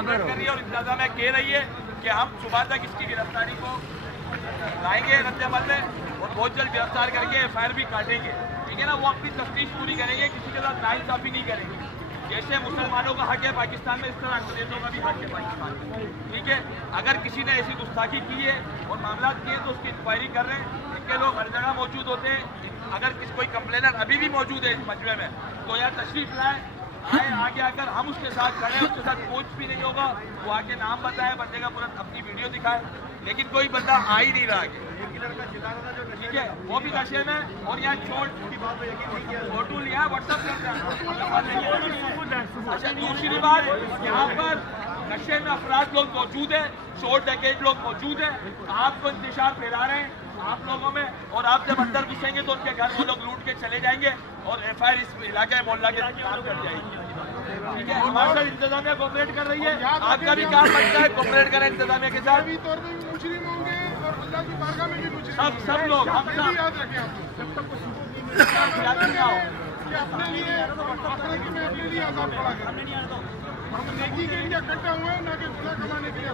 कर रही है और इंतजाम में कह रही है कि हम सुबह तक इसकी गिरफ्तारी को लाएंगे रद्द-ए-अमल में और बहुत जल्द गिरफ्तार करके एफआईआर भी काटेंगे। ठीक है ना, वो अपनी तफ्तीश पूरी करेंगे, किसी के साथ नाइंसाफी नहीं करेंगे। जैसे मुसलमानों का हक है पाकिस्तान में, इस तरह अक्सरियतों का भी हक है पाकिस्तान में। ठीक है, अगर किसी ने ऐसी गुस्ताखी की है और मामला किए तो उसकी इंक्वायरी कर रहे हैं। इनके लोग हर जगह मौजूद होते हैं। अगर कोई कंप्लेनर अभी भी मौजूद है इस मजमे में तो यार तशरीफ लाए, आए आगे आकर हम उसके साथ खड़े, उसके साथ कुछ भी नहीं होगा, वो आके नाम बताए, बंदे का पूरा अपनी वीडियो दिखाए, लेकिन कोई बंदा आ ही नहीं रहा आगे। ठीक है, वो भी नशे में और यहाँ फोटो लिया व्हाट्सएप करता है। अच्छा, दूसरी बात, यहाँ पर नशे में अफराद लोग मौजूद है, शोर डकैत लोग मौजूद है, आपको इंतशार फैला रहे हैं आप लोगों में, और आप जब अंदर घुसेंगे तो उनके घर वो लोग लूट के चले जाएंगे और एफआईआर इस इलाके मोहल्ला के काम कर जाएगी। ठीक है, हमारे साथ इंतजामिया कोऑपरेट कर रही है, आपका भी काम बनता है कोऑपरेट करें इंतजामिया के साथ। सब लोग हम याद रखें, अपने लिए आजाद पड़ा है, हम नेकी के लिए इकट्ठा हुए ना कि गुनाह कमाने के लिए।